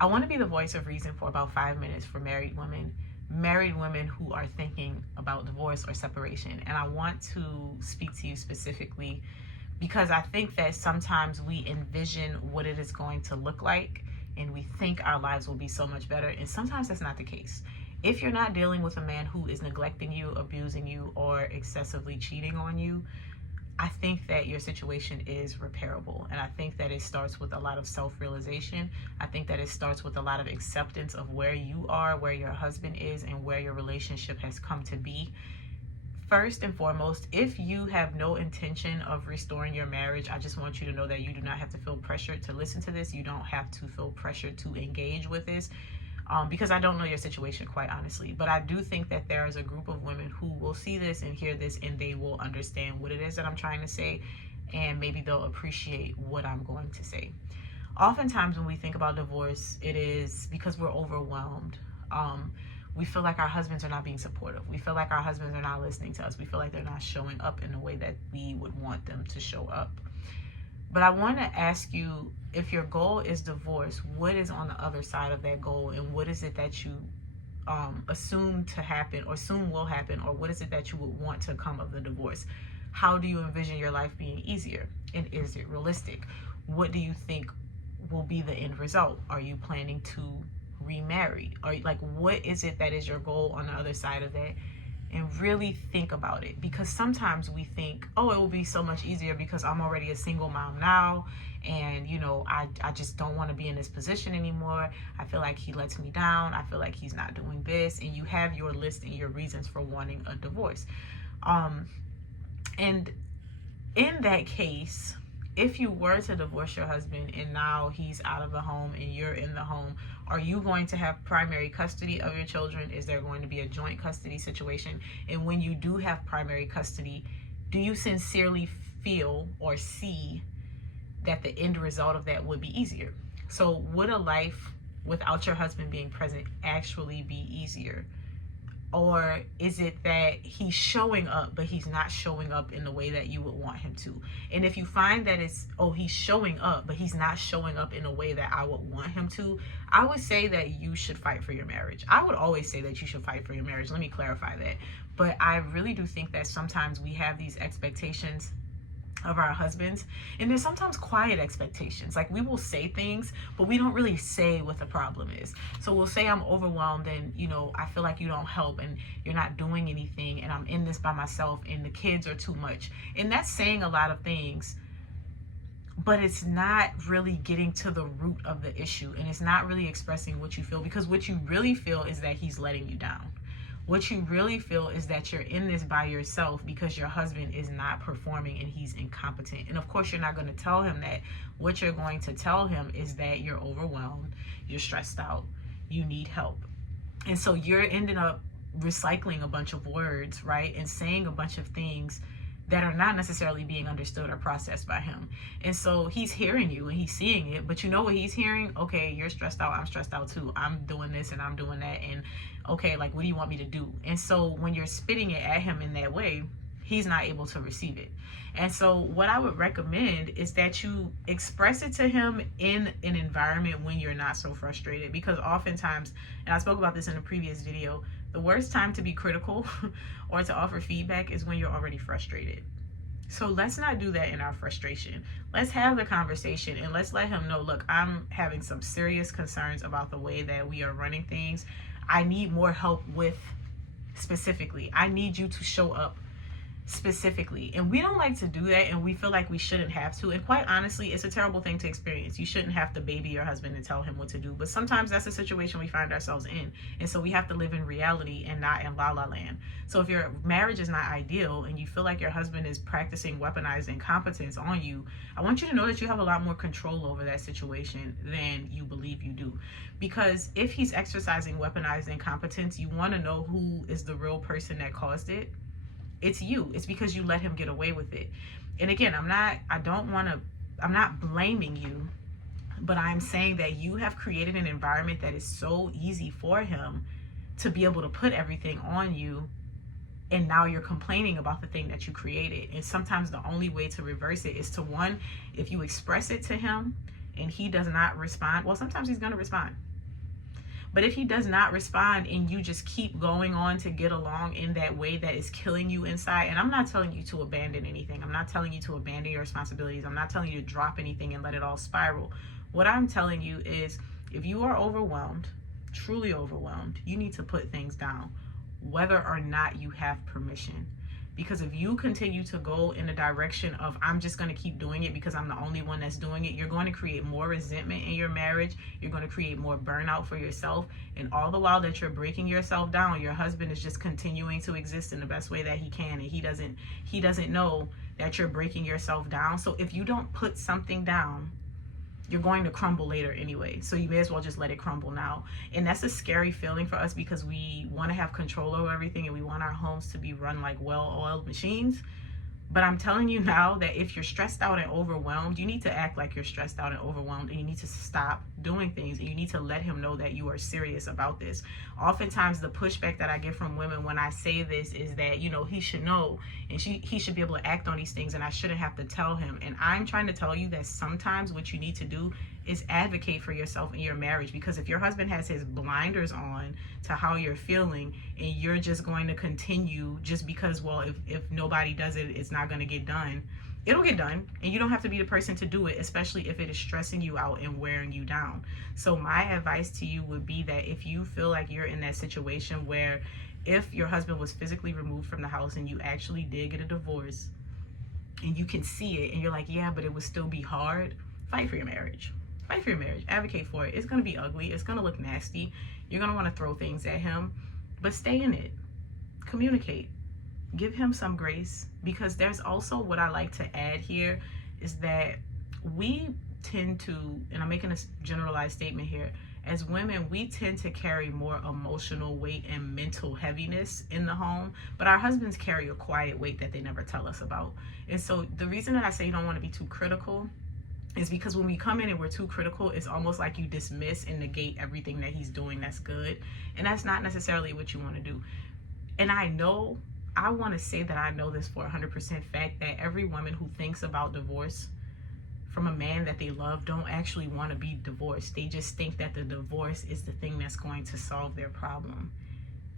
I want to be the voice of reason for about 5 minutes for married women who are thinking about divorce or separation. And I want to speak to you specifically because I think that sometimes we envision what it is going to look like and we think our lives will be so much better. And sometimes that's not the case. If you're not dealing with a man who is neglecting you, abusing you, or excessively cheating on you, I think that your situation is repairable. And I think that it starts with a lot of self-realization. I think that it starts with a lot of acceptance of where you are, where your husband is, and where your relationship has come to be. First and foremost, if you have no intention of restoring your marriage, I just want you to know that you do not have to feel pressured to listen to this. You don't have to feel pressured to engage with this. Because I don't know your situation, quite honestly. But I do think that there is a group of women who will see this and hear this, and they will understand what it is that I'm trying to say, and maybe they'll appreciate what I'm going to say. Oftentimes when we think about divorce, it is because we're overwhelmed. We feel like our husbands are not being supportive. We feel like our husbands are not listening to us. We feel like they're not showing up in the way that we would want them to show up. But I want to ask you, if your goal is divorce, what is on the other side of that goal, and what is it that you assume to happen or assume will happen, or what is it that you would want to come of the divorce? How do you envision your life being easier, and is it realistic? What do you think will be the end result? Are you planning to remarry? Or like, what is it that is your goal on the other side of that? And really think about it, because sometimes we think, oh, it will be so much easier because I'm already a single mom now, and you know, I just don't want to be in this position anymore. I feel like he lets me down. I feel like he's not doing this, and you have your list and your reasons for wanting a divorce. And in that case, if you were to divorce your husband and now he's out of the home and you're in the home, are you going to have primary custody of your children? Is there going to be a joint custody situation? And when you do have primary custody, do you sincerely feel or see that the end result of that would be easier? So would a life without your husband being present actually be easier? Or is it that he's showing up, but he's not showing up in the way that you would want him to? And if you find that it's, oh, he's showing up, but he's not showing up in a way that I would want him to, I would say that you should fight for your marriage. I would always say that you should fight for your marriage. Let me clarify that. But I really do think that sometimes we have these expectations of our husbands, and there's sometimes quiet expectations. Like, we will say things, but we don't really say what the problem is. So we'll say, I'm overwhelmed, and you know, I feel like you don't help, and you're not doing anything, and I'm in this by myself, and the kids are too much. And that's saying a lot of things, but it's not really getting to the root of the issue, and it's not really expressing what you feel, because what you really feel is that he's letting you down. What you really feel is that you're in this by yourself because your husband is not performing and he's incompetent. And of course, you're not going to tell him that. What you're going to tell him is that you're overwhelmed, you're stressed out, you need help. And so you're ending up recycling a bunch of words, right? And saying a bunch of things that are not necessarily being understood or processed by him. And so he's hearing you and he's seeing it, but you know what he's hearing? Okay, you're stressed out, I'm stressed out too. I'm doing this and I'm doing that, and okay, like, what do you want me to do? And so when you're spitting it at him in that way, he's not able to receive it. And so what I would recommend is that you express it to him in an environment when you're not so frustrated, because oftentimes, and I spoke about this in a previous video, the worst time to be critical or to offer feedback is when you're already frustrated. So let's not do that in our frustration. Let's have the conversation and let's let him know, look, I'm having some serious concerns about the way that we are running things. I need more help with specifically. I need you to show up specifically. And we don't like to do that, and we feel like we shouldn't have to. And quite honestly, it's a terrible thing to experience. You shouldn't have to baby your husband and tell him what to do. But sometimes that's a situation we find ourselves in. And so we have to live in reality and not in la la land. So if your marriage is not ideal and you feel like your husband is practicing weaponized incompetence on you, I want you to know that you have a lot more control over that situation than you believe you do. Because if he's exercising weaponized incompetence, you want to know who is the real person that caused it. It's you. It's because you let him get away with it. And again, I'm not blaming you, but I'm saying that you have created an environment that is so easy for him to be able to put everything on you. And now you're complaining about the thing that you created. And sometimes the only way to reverse it is to, one, if you express it to him and he does not respond, well, sometimes he's going to respond. But if he does not respond and you just keep going on to get along in that way that is killing you inside, and I'm not telling you to abandon anything. I'm not telling you to abandon your responsibilities. I'm not telling you to drop anything and let it all spiral. What I'm telling you is, if you are overwhelmed, truly overwhelmed, you need to put things down, whether or not you have permission. Because if you continue to go in the direction of, I'm just going to keep doing it because I'm the only one that's doing it, you're going to create more resentment in your marriage. You're going to create more burnout for yourself. And all the while that you're breaking yourself down, your husband is just continuing to exist in the best way that he can. And he doesn't know that you're breaking yourself down. So if you don't put something down, you're going to crumble later anyway. So you may as well just let it crumble now. And that's a scary feeling for us because we want to have control over everything and we want our homes to be run like well-oiled machines. But I'm telling you now that if you're stressed out and overwhelmed, you need to act like you're stressed out and overwhelmed, and you need to stop doing things, and you need to let him know that you are serious about this. Oftentimes the pushback that I get from women when I say this is that, you know, he should know and he should be able to act on these things and I shouldn't have to tell him. And I'm trying to tell you that sometimes what you need to do is advocate for yourself in your marriage, because if your husband has his blinders on to how you're feeling and you're just going to continue just because, well, if nobody does it, it's not going to get done. It'll get done, and you don't have to be the person to do it, especially if it is stressing you out and wearing you down. So my advice to you would be that if you feel like you're in that situation where if your husband was physically removed from the house and you actually did get a divorce and you can see it and you're like, yeah, but it would still be hard, fight for your marriage. Fight for your marriage. Advocate for it. It's going to be ugly. It's going to look nasty. You're going to want to throw things at him, but stay in it. Communicate. Give him some grace, because there's also what I like to add here is that we tend to, and I'm making a generalized statement here, as women, we tend to carry more emotional weight and mental heaviness in the home, but our husbands carry a quiet weight that they never tell us about. And so the reason that I say you don't want to be too critical is because when we come in and we're too critical, it's almost like you dismiss and negate everything that he's doing that's good. And that's not necessarily what you want to do. And I want to say that I know this for 100% fact that every woman who thinks about divorce from a man that they love don't actually want to be divorced. They just think that the divorce is the thing that's going to solve their problem.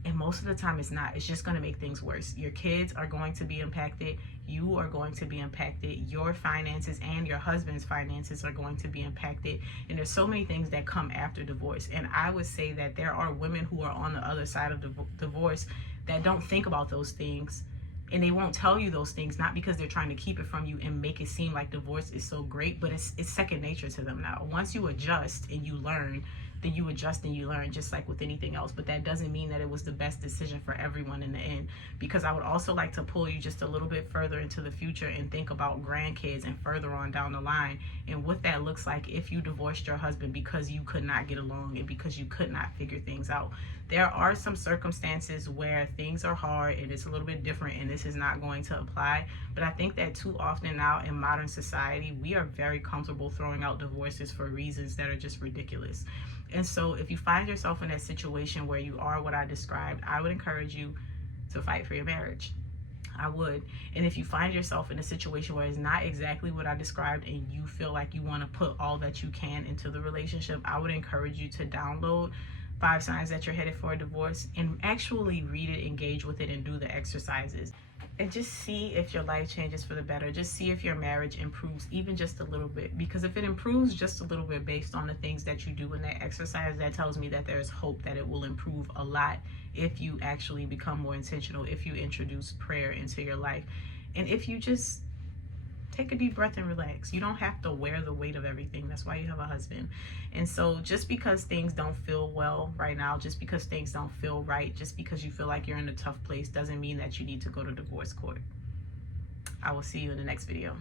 And most of the time it's not. It's just going to make things worse. Your kids are going to be impacted. You are going to be impacted. Your finances and your husband's finances are going to be impacted. And there's so many things that come after divorce. And I would say that there are women who are on the other side of divorce that don't think about those things. And they won't tell you those things, not because they're trying to keep it from you and make it seem like divorce is so great, but it's second nature to them now. Once you adjust and you learn, then you adjust and you learn, just like with anything else. But that doesn't mean that it was the best decision for everyone in the end, because I would also like to pull you just a little bit further into the future and think about grandkids and further on down the line and what that looks like if you divorced your husband because you could not get along and because you could not figure things out. There are some circumstances where things are hard and it's a little bit different, and this is not going to apply. But I think that too often now in modern society, we are very comfortable throwing out divorces for reasons that are just ridiculous. And so if you find yourself in that situation where you are what I described, I would encourage you to fight for your marriage. I would. And if you find yourself in a situation where it's not exactly what I described and you feel like you want to put all that you can into the relationship, I would encourage you to download 5 Signs That You're Headed for a Divorce and actually read it, engage with it, and do the exercises. And just see if your life changes for the better. Just see if your marriage improves even just a little bit. Because if it improves just a little bit based on the things that you do in that exercise, that tells me that there's hope that it will improve a lot if you actually become more intentional, if you introduce prayer into your life, and if you just take a deep breath and relax. You don't have to wear the weight of everything. That's why you have a husband. And so just because things don't feel well right now, just because things don't feel right, just because you feel like you're in a tough place, doesn't mean that you need to go to divorce court. I will see you in the next video.